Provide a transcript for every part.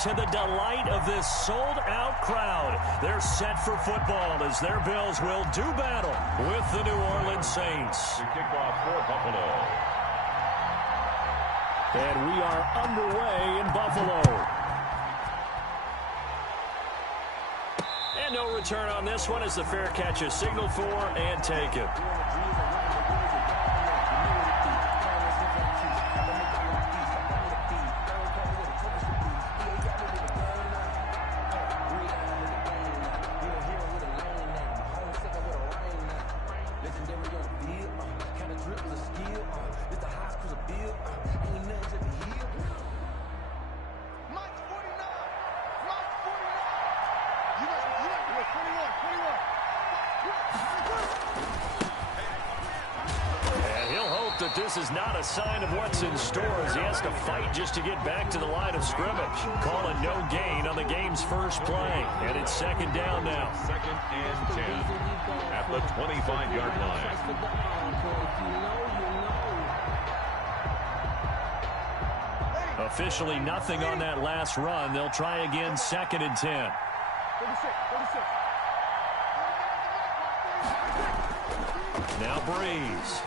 to the delight of this sold-out crowd. They're set for football as their Bills will do battle with the New Orleans Saints. The kickoff for Buffalo. And we are underway in Buffalo. And no return on this one as the fair catch is signaled for and taken. That this is not a sign of what's in store as he has to fight just to get back to the line of scrimmage. Calling no gain on the game's first play. And it's second down now. 2nd and 10 at the 25-yard line. Officially nothing on that last run. They'll try again 2nd and 10. Now Breeze.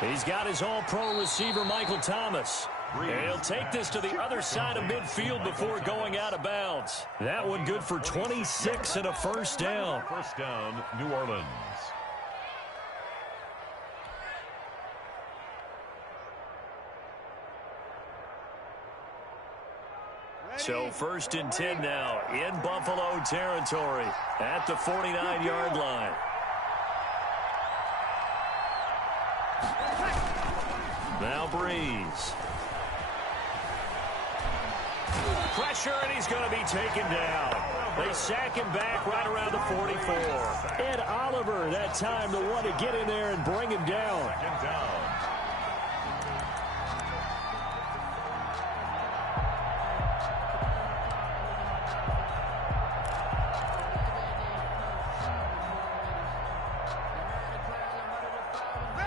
He's got his all-pro receiver, Michael Thomas. And he'll take this to the other side of midfield before going out of bounds. That one good for 26 and a first down. First down, New Orleans. So 1st and 10 now in Buffalo territory at the 49-yard line. Now Breeze. Pressure, and he's going to be taken down. They sack him back right around the 44. Ed Oliver, that time, the one to get in there and bring him down. 2nd down.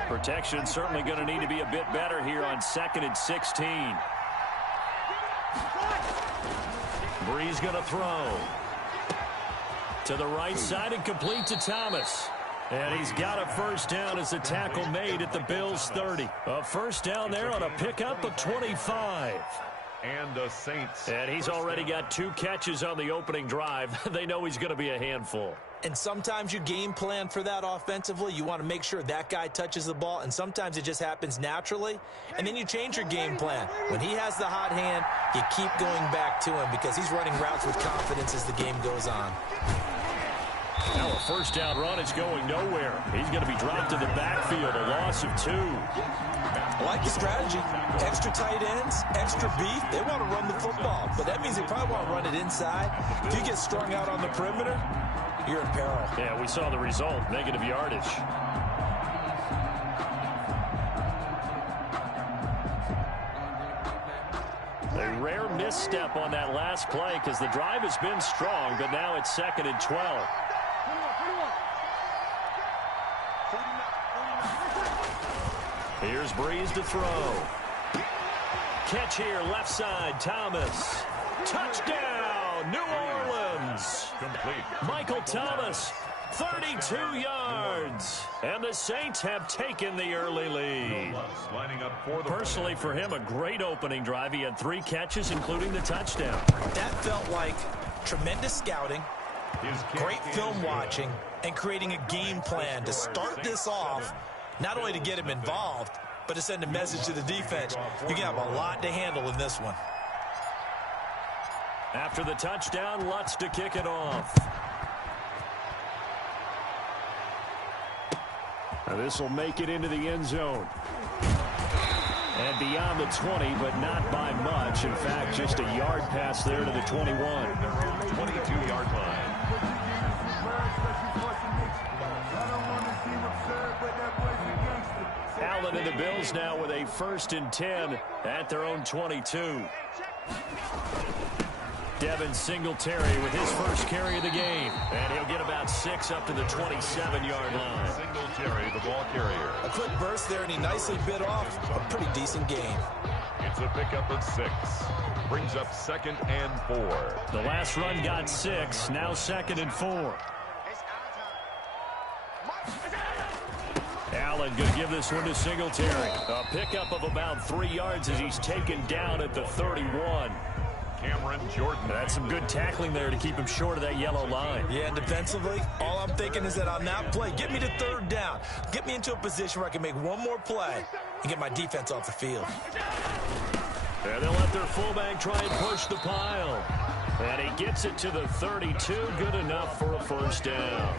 Protection certainly going to need to be a bit better here on 2nd and 16. Breeze going to throw. To the right side and complete to Thomas. And he's got a first down as the tackle made at the Bills' 30. A first down there on a pickup of 25. And the Saints. And he's already got 2 catches on the opening drive. They know he's going to be a handful. And sometimes you game plan for that offensively. You want to make sure that guy touches the ball, and sometimes it just happens naturally. And then you change your game plan. When he has the hot hand, you keep going back to him because he's running routes with confidence as the game goes on. Now a first down run is going nowhere. He's going to be dropped in the backfield, a loss of 2. I like the strategy. Extra tight ends, extra beef. They want to run the football, but that means they probably want to run it inside. If you get strung out on the perimeter, you're in peril. Yeah, we saw the result, negative yardage. A rare misstep on that last play because the drive has been strong, but now it's 2nd and 12. Here's Breeze to throw. Catch here, left side, Thomas. Touchdown, New Orleans. Complete. Michael Thomas, 32 yards. And the Saints have taken the early lead. Lining up for the Personally, for him, a great opening drive. He had 3 catches, including the touchdown. That felt like tremendous scouting, great film watching, and creating a game plan to start this off, not only to get him involved, but to send a message to the defense. You can have a lot to handle in this one. After the touchdown, Lutz to kick it off. Now this will make it into the end zone. And beyond the 20, but not by much. In fact, just a yard pass there to the 21. 22-yard line. Allen and the Bills now with a 1st and 10 at their own 22. Devin Singletary with his first carry of the game. And he'll get about 6 up to the 27-yard line. Singletary, the ball carrier. A quick burst there, and he nicely bit off a pretty decent game. It's a pickup of 6. Brings up 2nd and 4. The last run got 6. Now 2nd and 4. Allen going to give this one to Singletary. A pickup of about 3 yards as he's taken down at the 31. Cameron Jordan. That's some good tackling there to keep him short of that yellow line. Yeah, and defensively, all I'm thinking is that on that play, get me to 3rd down. Get me into a position where I can make one more play and get my defense off the field. And they'll let their fullback try and push the pile. And he gets it to the 32. Good enough for a first down.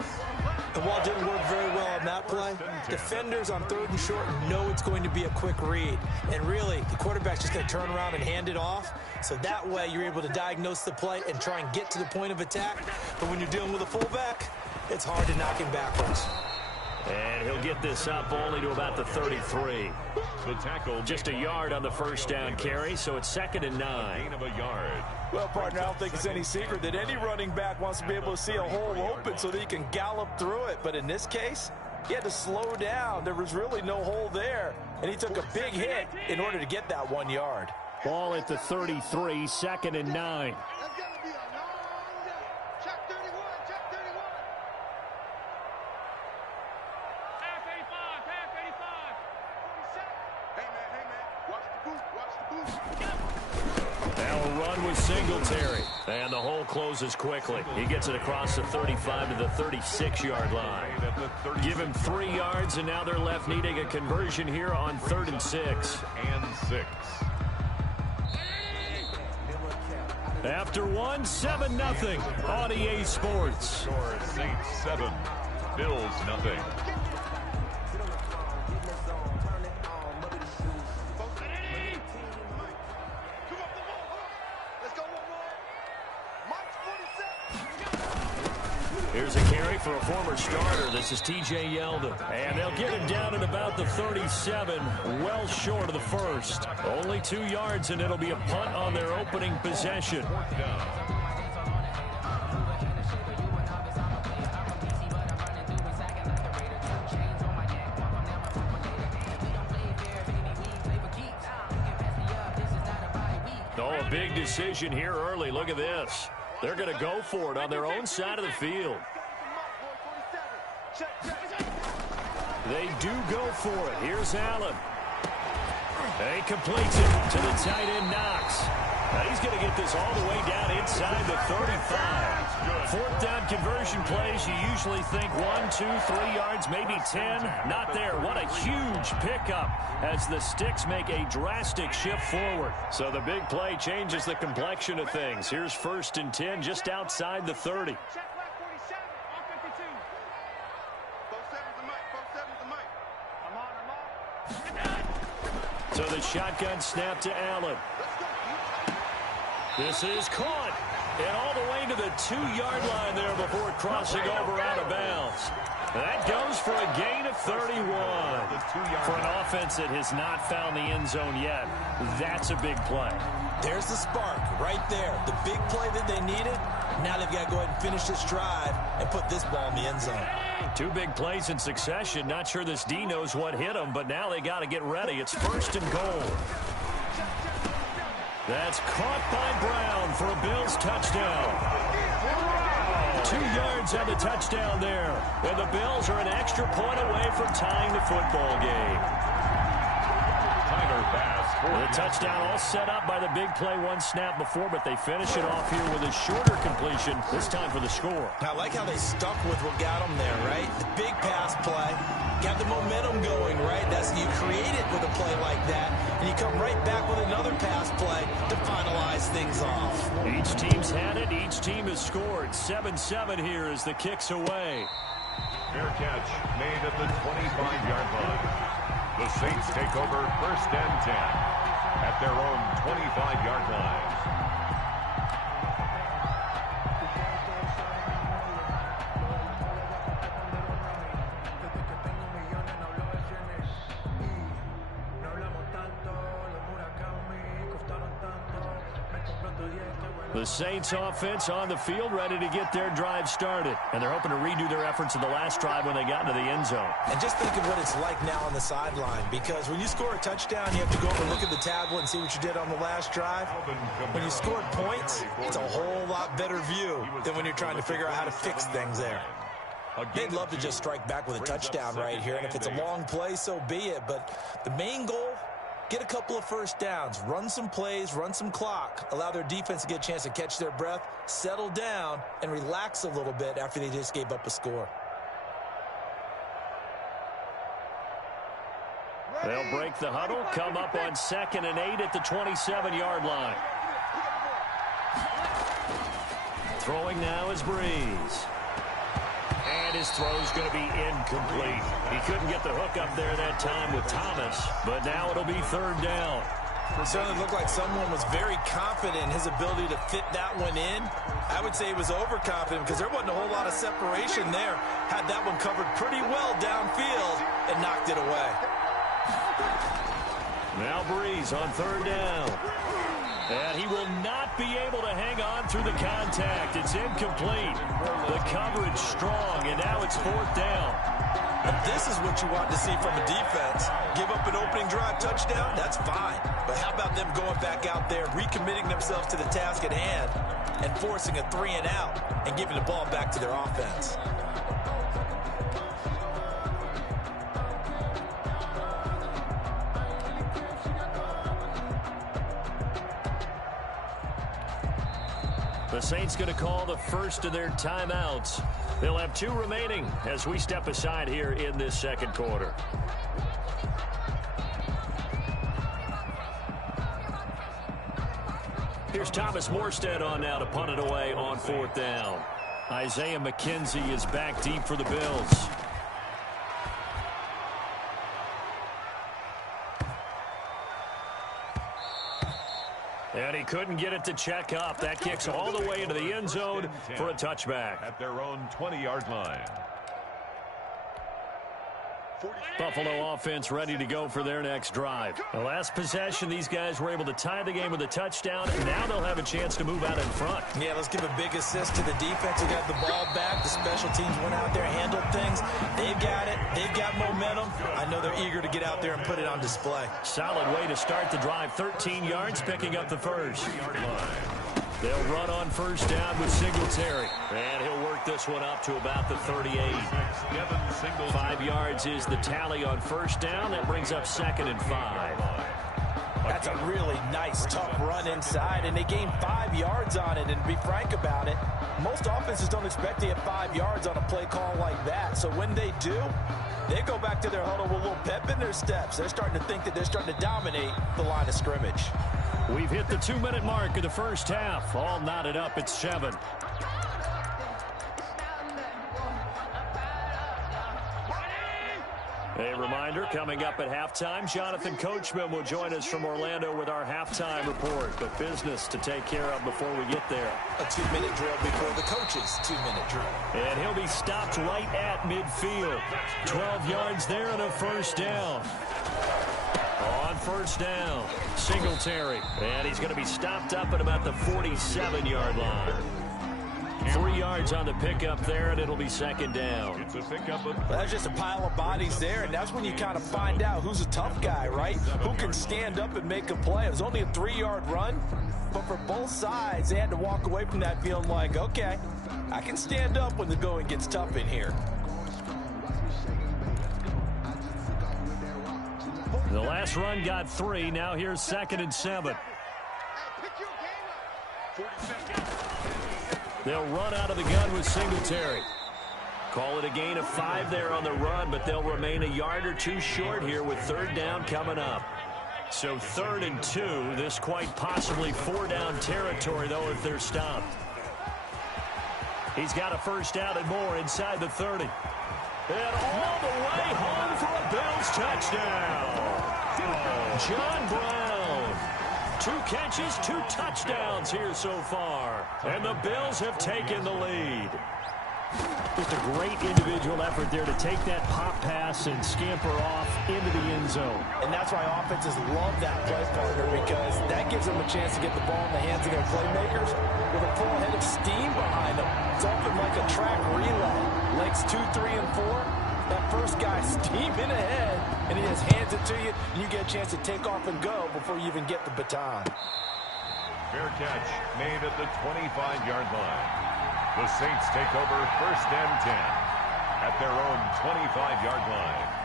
And while it didn't work very well on that play, defenders on 3rd and short know it's going to be a quick read. And really, the quarterback's just going to turn around and hand it off. So that way, you're able to diagnose the play and try and get to the point of attack. But when you're dealing with a fullback, it's hard to knock him backwards. And he'll get this up only to about the 33. The tackle just a yard on the first down carry, so it's 2nd and 9. Gain of a yard. Well, partner, I don't think it's any secret that any running back wants to be able to see a hole open so that he can gallop through it. But in this case, he had to slow down. There was really no hole there, and he took a big hit in order to get that 1 yard. Ball at the 33, 2nd and 9. Singletary, and the hole closes quickly. He gets it across the 35 to the 36-yard line. Give him 3 yards, and now they're left needing a conversion here on 3rd and 6. After 1, 7-0 on EA Sports. Saints 7, Bills 0. Here's a carry for a former starter. This is T.J. Yeldon. And they'll get him down at about the 37, well short of the first. Only 2 yards, and it'll be a punt on their opening possession. Oh, a big decision here early. Look at this. They're going to go for it on their own side of the field. They do go for it. Here's Allen. He completes it to the tight end, Knox. Now he's going to get this all the way down inside the 35. 4th down conversion plays, you usually think 1, 2, 3 yards, maybe 10. Not there. What a huge pickup as the Sticks make a drastic shift forward. So the big play changes the complexion of things. Here's 1st and 10 just outside the 30. So the shotgun snap to Allen. This is caught. And all the way to the 2-yard line there before crossing over out of bounds. That goes for a gain of 31. For an offense that has not found the end zone yet, that's a big play. There's the spark right there. The big play that they needed. Now they've got to go ahead and finish this drive and put this ball in the end zone. 2 big plays in succession. Not sure this D knows what hit him, but now they got to get ready. It's 1st and goal. That's caught by Brown for a Bills touchdown. 2 yards on the touchdown there. And the Bills are an extra point away from tying the football game. The touchdown all set up by the big play 1 snap before, but they finish it off here with a shorter completion, this time for the score. I like how they stuck with what got them there, right? The big pass play, got the momentum going, right? That's you create it with a play like that, and you come right back with another pass play to finalize things off. Each team's had it. Each team has scored. 7-7 here as the kick's away. Fair catch made at the 25-yard line. The Saints take over 1st and 10 at their own 25-yard line. The Saints offense on the field, ready to get their drive started. And they're hoping to redo their efforts in the last drive when they got into the end zone. And just think of what it's like now on the sideline, because when you score a touchdown, you have to go over and look at the tablet and see what you did on the last drive. When you scored points, it's a whole lot better view than when you're trying to figure out how to fix things there. They'd love to just strike back with a touchdown right here, and if it's a long play, so be it. But the main goal, get a couple of first downs, run some plays, run some clock, allow their defense to get a chance to catch their breath, settle down, and relax a little bit after they just gave up a score. They'll break the huddle, come up on 2nd and 8 at the 27-yard line. Throwing now is Breeze. And his throw's going to be incomplete. He couldn't get the hook up there that time with Thomas, but now it'll be 3rd down. It certainly looked like someone was very confident in his ability to fit that one in. I would say he was overconfident because there wasn't a whole lot of separation there. Had that one covered pretty well downfield and knocked it away. Now Breeze on 3rd down. And he will not be able to hang on through the contact. It's incomplete. The coverage strong, and now it's 4th down. And this is what you want to see from a defense. Give up an opening drive touchdown, that's fine. But how about them going back out there, recommitting themselves to the task at hand, and forcing a 3 and out, and giving the ball back to their offense. The Saints going to call the first of their timeouts. They'll have 2 remaining as we step aside here in this second quarter. Here's Thomas Morstead on now to punt it away on 4th down. Isaiah McKenzie is back deep for the Bills. And he couldn't get it to check up. That kicks all the way into the end zone for a touchback. At their own 20-yard line. Buffalo offense ready to go for their next drive. The last possession, these guys were able to tie the game with a touchdown, and now they'll have a chance to move out in front. Yeah, let's give a big assist to the defense who got the ball back. The special teams went out there, handled things. They've got it. They've got momentum. I know they're eager to get out there and put it on display. Solid way to start the drive. 13 yards, picking up the first. They'll run on 1st down with Singletary. And he'll work this one up to about the 38. 5 yards is the tally on 1st down. That brings up 2nd and 5. That's a really nice, tough run inside, and they gained 5 yards on it. And to be frank about it, most offenses don't expect to get 5 yards on a play call like that. So when they do, they go back to their huddle with a little pep in their steps. They're starting to think that they're starting to dominate the line of scrimmage. We've hit the 2-minute mark of the first half. All knotted up at 7. A reminder, coming up at halftime, Jonathan Coachman will join us from Orlando with our halftime report. But business to take care of before we get there. A 2-minute drill before the coach's 2-minute drill. And he'll be stopped right at midfield. 12 yards there and a 1st down. On 1st down, Singletary. And he's going to be stopped up at about the 47-yard line. 3 yards on the pickup there, and it'll be 2nd down. It's a pickup of... That's just a pile of bodies there, and that's when you kind of find out who's a tough guy, right? Who can stand up and make a play. It was only a 3-yard run, but for both sides, they had to walk away from that feeling like, okay, I can stand up when the going gets tough in here. The last run got 3. Now here's 2nd and 7. They'll run out of the gun with Singletary. Call it a gain of 5 there on the run, but they'll remain a yard or 2 short here with 3rd down coming up. So 3rd and 2. This quite possibly 4-down territory, though, if they're stopped. He's got a 1st down and more inside the 30. And all the way home for a Bills touchdown. John Brown. 2 catches, 2 touchdowns here so far. And the Bills have taken the lead. Just a great individual effort there to take that pop pass and scamper off into the end zone. And that's why offenses love that play partner, because that gives them a chance to get the ball in the hands of their playmakers with a full head of steam behind them. It's often like a track relay. Legs 2, 3, and 4. That first guy steaming ahead, and he just hands it to you, and you get a chance to take off and go before you even get the baton. Fair catch made at the 25-yard line. The Saints take over 1st and 10 at their own 25-yard line.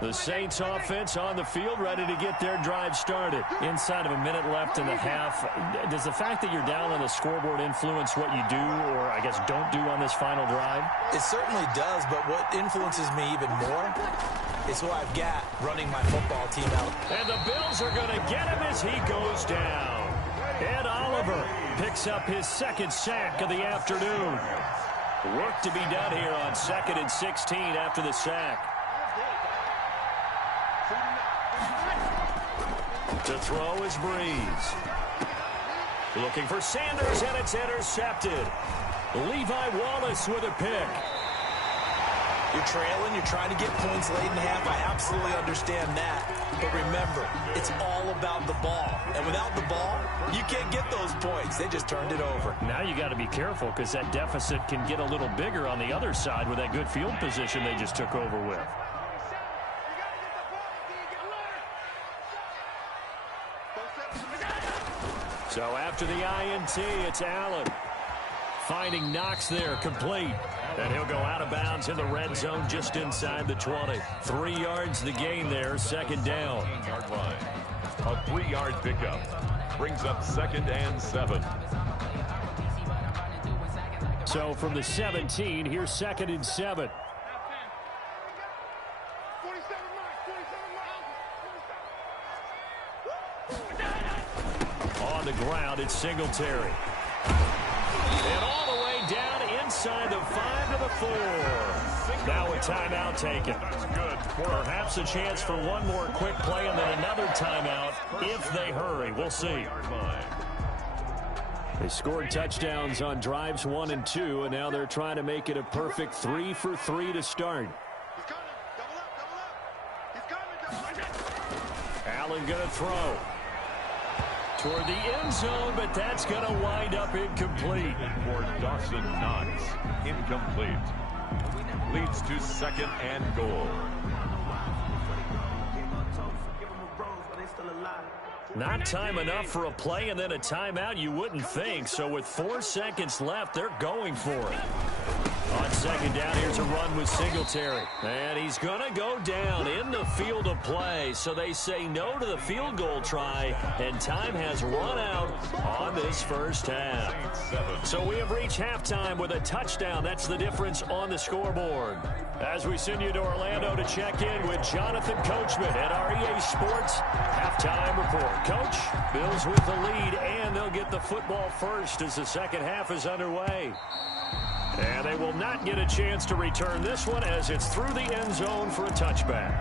The Saints offense on the field, ready to get their drive started. Inside of a minute left in the half. Does the fact that you're down on the scoreboard influence what you do, or I guess don't do on this final drive? It certainly does, but what influences me even more is who I've got running my football team out. And the Bills are going to get him as he goes down. Ed Oliver picks up his second sack of the afternoon. Work to be done here on 2nd and 16 after the sack. To throw is Breeze. Looking for Sanders, and it's intercepted. Levi Wallace with a pick. You're trailing, you're trying to get points late in the half. I absolutely understand that. But remember, it's all about the ball. And without the ball, you can't get those points. They just turned it over. Now you got to be careful, because that deficit can get a little bigger on the other side with that good field position they just took over with. So after the INT, it's Allen. Finding Knox there, complete. And he'll go out of bounds in the red zone just inside the 20. 3 yards the gain there, 2nd down. Yard line. A 3-yard pickup. Brings up 2nd and 7. So from the 17, here's 2nd and 7. On the ground, it's Singletary. And all the way down inside the 5 to the 4. Now a timeout taken. That's good. Perhaps a chance for one more quick play and then another timeout if they hurry. We'll see. They scored touchdowns on drives 1 and 2, and now they're trying to make it a perfect 3 for 3 to start. Allen going to throw toward the end zone, but that's going to wind up incomplete. For Dawson Knox, incomplete. Leads to 2nd and goal. Not time enough for a play and then a timeout, you wouldn't think. So with 4 seconds left, they're going for it. On 2nd down, here's a run with Singletary. And he's going to go down in the field of play. So they say no to the field goal try, and time has run out on this first half. So we have reached halftime with a touchdown. That's the difference on the scoreboard. As we send you to Orlando to check in with Jonathan Coachman at our EA Sports Halftime Report. Coach, Bills with the lead, and they'll get the football first as the second half is underway. And they will not get a chance to return this one as it's through the end zone for a touchback.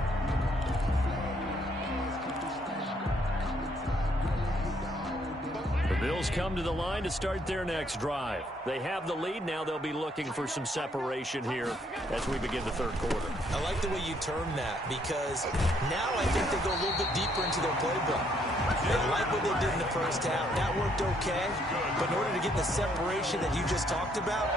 The Bills come to the line to start their next drive. They have the lead. Now they'll be looking for some separation here as we begin the third quarter. I like the way you term that, because now I think they go a little bit deeper into their playbook. They like what they did in the first half. That worked okay. But in order to get the separation that you just talked about,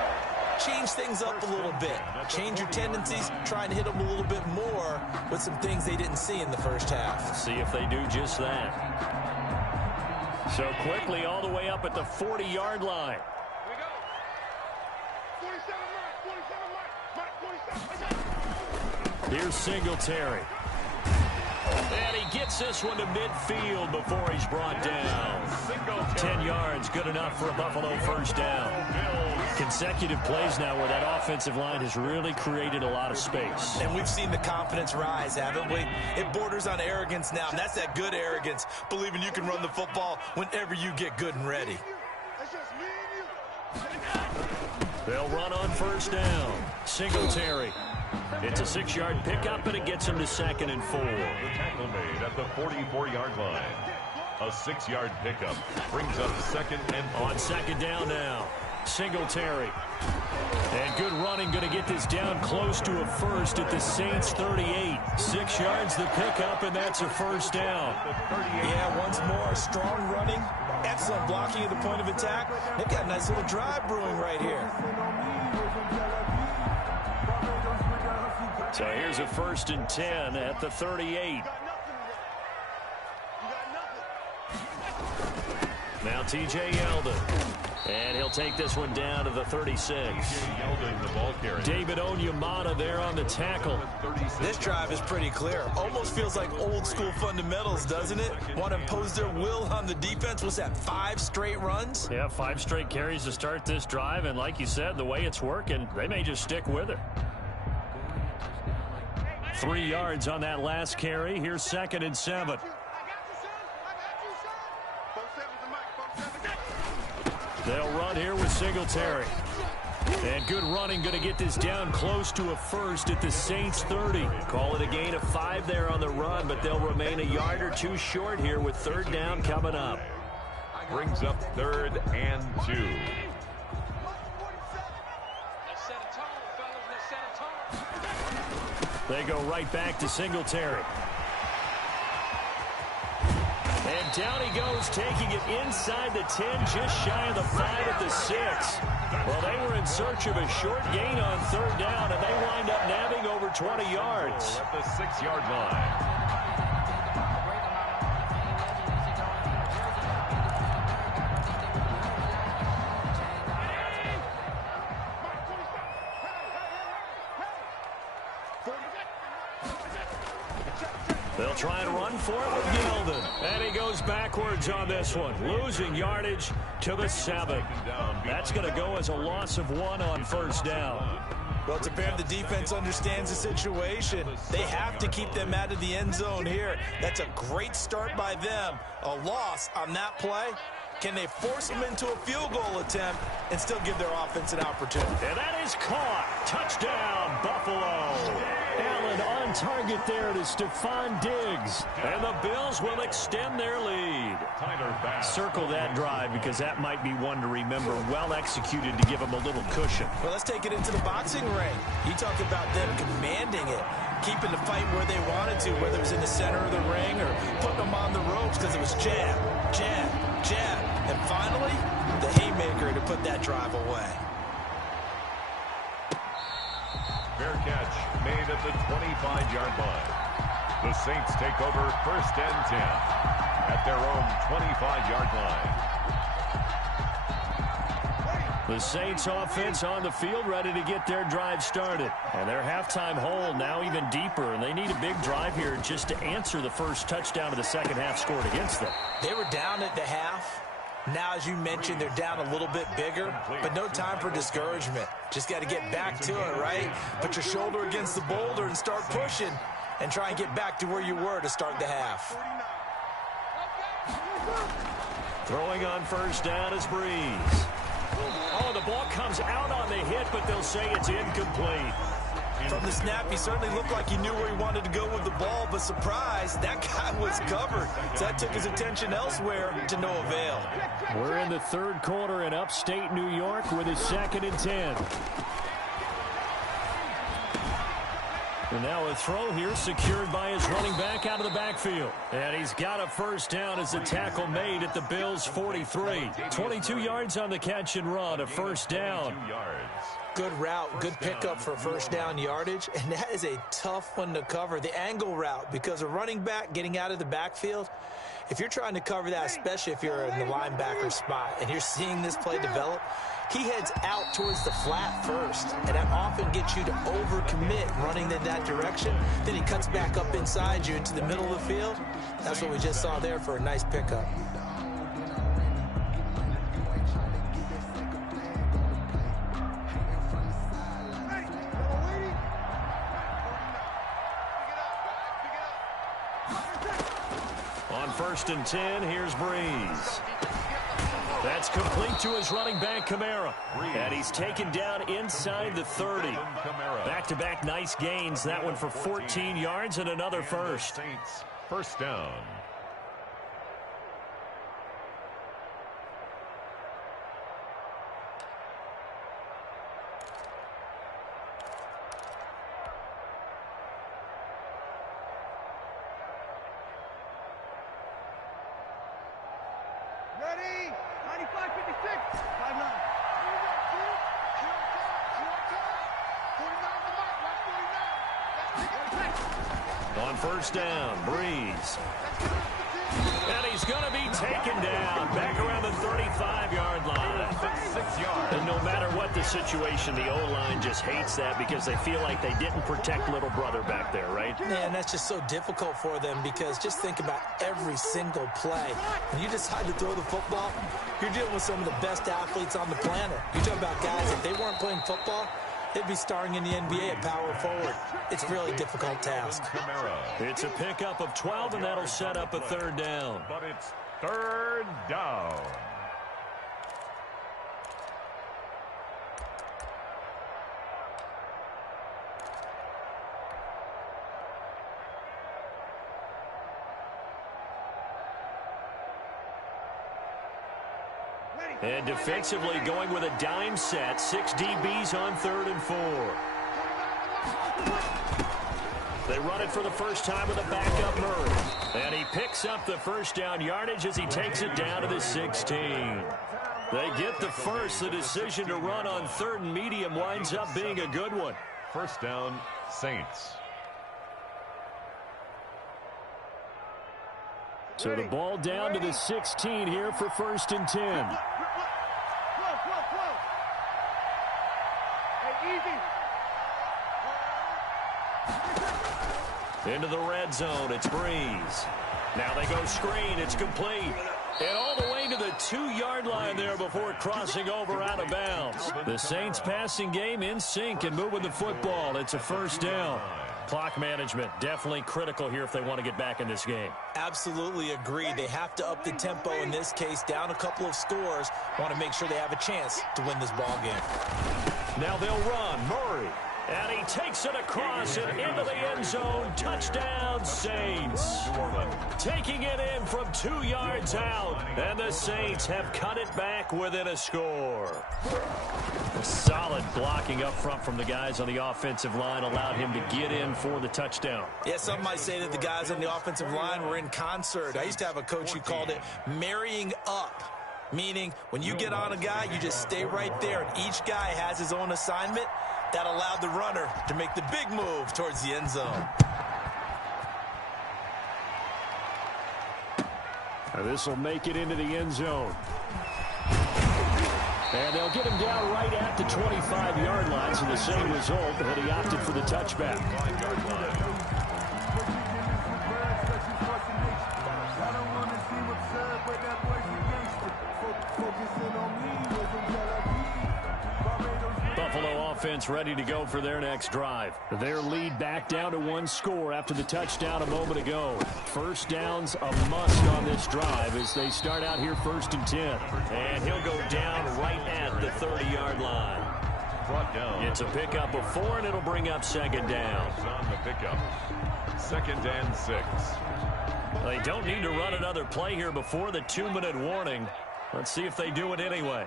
change things up a little bit. Change your tendencies, try and hit them a little bit more with some things they didn't see in the first half. See if they do just that. So quickly all the way up at the 40-yard line. Here's Singletary. And he gets this one to midfield before he's brought down. 10 yards, good enough for a Buffalo first down. Consecutive plays now where that offensive line has really created a lot of space. And we've seen the confidence rise, haven't we? It borders on arrogance now, and that's that good arrogance, believing you can run the football whenever you get good and ready. They'll run on first down. Singletary. It's a 6-yard pickup, and it gets him to 2nd and 4. The tackle made at the 44-yard line. A 6-yard pickup brings up 2nd and 4. On 2nd down now. Singletary. And good running, going to get this down close to a first at the Saints 38. 6 yards the pickup, and that's a first down. Yeah, once more, strong running, excellent blocking at the point of attack. They've got a nice little drive brewing right here. So here's a 1st and 10 at the 38. Now T.J. Yeldon. And he'll take this one down to the 36. Yeldon, the ball carrier. David Onyemata there on the tackle. This drive is pretty clear. Almost feels like old school fundamentals, doesn't it? Want to impose their will on the defense. What's that, 5 straight runs? Yeah, 5 straight carries to start this drive. And like you said, the way it's working, they may just stick with it. 3 yards on that last carry. Here's 2nd and 7. They'll run here with Singletary. And good running, going to get this down close to a first at the Saints 30. Call it a gain of 5 there on the run, but they'll remain a yard or 2 short here with 3rd down coming up. Brings up 3rd and 2. They go right back to Singletary. And down he goes, taking it inside the 10, just shy of the 5 at the 6. Well, they were in search of a short gain on 3rd down, and they wind up nabbing over 20 yards. At the 6-yard line. They'll try and run for it with Yeldon. And he goes backwards on this one, losing yardage to the 7. That's going to go as a loss of 1 on 1st down. Well, it's apparent the defense understands the situation. They have to keep them out of the end zone here. That's a great start by them. A loss on that play. Can they force them into a field goal attempt and still give their offense an opportunity? And that is caught. Touchdown, Buffalo. Allen on target there to Stephon Diggs. And the Bills will extend their lead. Circle that drive because that might be one to remember. Well executed to give them a little cushion. Well, let's take it into the boxing ring. You talk about them commanding it, keeping the fight where they wanted to, whether it was in the center of the ring or putting them on the ropes because it was jab, jab, jab. And finally, the haymaker to put that drive away. Fair catch made at the 25-yard line. The Saints take over 1st and 10 at their own 25-yard line. The Saints offense on the field ready to get their drive started. And their halftime hole now even deeper. And they need a big drive here just to answer the first touchdown of the second half scored against them. They were down at the half. Now, as you mentioned, they're down a little bit bigger, but no time for discouragement. Just got to get back to it, right? Put your shoulder against the boulder and start pushing and try and get back to where you were to start the half. Throwing on first down is Breeze. Oh, the ball comes out on the hit, but they'll say it's incomplete. From the snap, he certainly looked like he knew where he wanted to go with the ball, but surprise, that guy was covered. So that took his attention elsewhere to no avail. We're in the 3rd quarter in upstate New York with a 2nd and 10. And now a throw here secured by his running back out of the backfield. And he's got a first down as the tackle made at the Bills' 43. 22 yards on the catch and run, a first down. Good route, good pickup for first down yardage, and that is a tough one to cover. The angle route, because a running back getting out of the backfield, if you're trying to cover that, especially if you're in the linebacker spot and you're seeing this play develop, he heads out towards the flat first, and that often gets you to overcommit running in that direction. Then he cuts back up inside you into the middle of the field. That's what we just saw there for a nice pickup. On 1st and 10, here's Breeze. That's complete to his running back, Kamara. And he's taken down inside the 30. Back-to-back nice gains. That one for 14 yards and another first. First down. Ready? 95-56. 5-9. On first down, Breeze. And he's going to be taken down back around the 35-yard line. 6 yards. And no matter what the situation, the O-line just hates that because they feel like they didn't protect little brother back there, right? Yeah, and that's just so difficult for them because just think about every single play. When you decide to throw the football, you're dealing with some of the best athletes on the planet. You're talking about guys, if they weren't playing football, they'd be starring in the NBA at power forward. It's a really difficult task. It's a pickup of 12, and that'll set up a third down. But it's third down. And defensively going with a dime set. 6 DBs on 3rd and 4. They run it for the first time with a backup Murray. And he picks up the first down yardage as he takes it down to the 16. They get the first. The decision to run on 3rd and medium winds up being a good one. First down, Saints. So the ball down to the 16 here for 1st and 10. Into the red zone, it's Breeze. Now they go screen, it's complete. And all the way to the 2-yard line there before crossing over out of bounds. The Saints passing game in sync and moving the football. It's a first down. Clock management definitely critical here if they want to get back in this game. Absolutely agree. They have to up the tempo in this case, down a couple of scores. Want to make sure they have a chance to win this ball game. Now they'll run. Murray. And he takes it across and into the end zone. Touchdown, Saints. Taking it in from 2 yards out. And the Saints have cut it back within a score. Solid blocking up front from the guys on the offensive line allowed him to get in for the touchdown. Yeah, some might say that the guys on the offensive line were in concert. I used to have a coach who called it marrying up. Meaning, when you get on a guy, you just stay right there. And each guy has his own assignment. That allowed the runner to make the big move towards the end zone. This will make it into the end zone. And they'll get him down right at the 25-yard line, so the same result, but he opted for the touchback. Buffalo offense ready to go for their next drive. Their lead back down to 1 score after the touchdown a moment ago. First down's a must on this drive as they start out here 1st and 10. And he'll go down right at the 30-yard line. Brought down. It's a pickup of 4, and it'll bring up 2nd down. On the pickup. 2nd and 6. They don't need to run another play here before the 2-minute warning. Let's see if they do it anyway.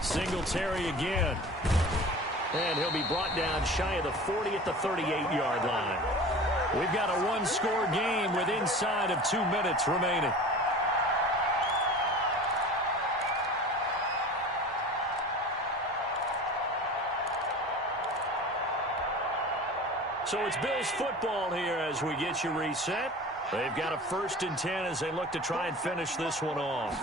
Singletary again. And he'll be brought down shy of the 40 at the 38-yard line. We've got a 1-score game with inside of 2 minutes remaining. So it's Bills football here as we get you reset. They've got a 1st and 10 as they look to try and finish this one off.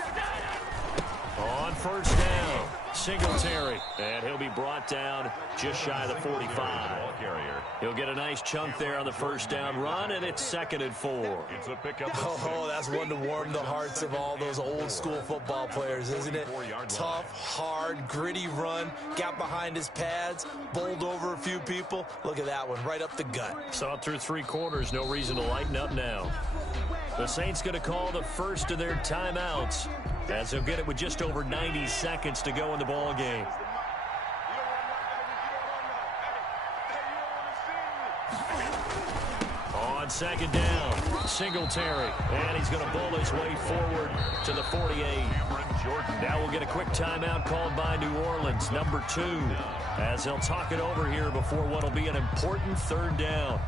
On 1st down, Singletary, and he'll be brought down just shy of the 45. He'll get a nice chunk there on the first down run, and it's 2nd and 4. It's a pickup. Oh, that's one to warm the hearts of all those old school football players, isn't it? Tough, hard, gritty run, got behind his pads, bowled over a few people. Look at that one, right up the gut. Saw it through 3 quarters, no reason to lighten up now. The Saints going to call the first of their timeouts, as they'll get it with just over 90 seconds to go in the ball game. On 2nd down, Singletary, and he's going to bowl his way forward to the 48. Now we'll get a quick timeout called by New Orleans, number 2, as they'll talk it over here before what will be an important 3rd down.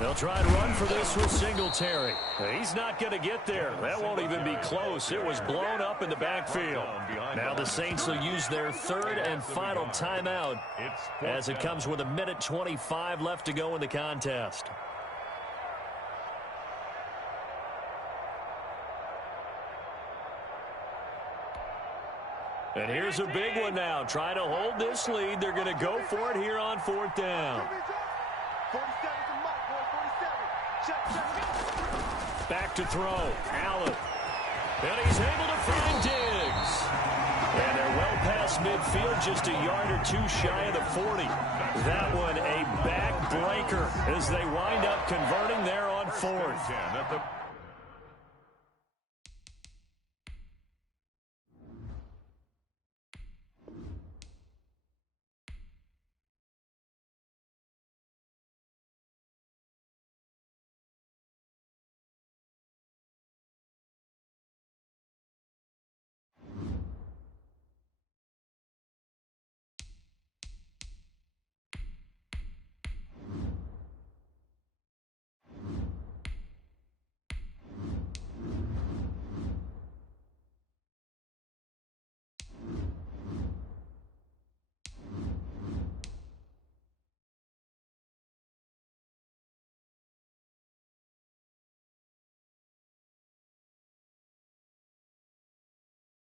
They'll try and run for this with Singletary. He's not going to get there. That won't even be close. It was blown up in the backfield. Now the Saints will use their 3rd and final timeout as it comes with 1:25 left to go in the contest. And here's a big one now. Trying to hold this lead. They're going to go for it here on 4th down. Back to throw. Allen. And he's able to find Diggs. And they're well past midfield, just a yard or 2 shy of the 40. That one a backbreaker as they wind up converting there on 4th.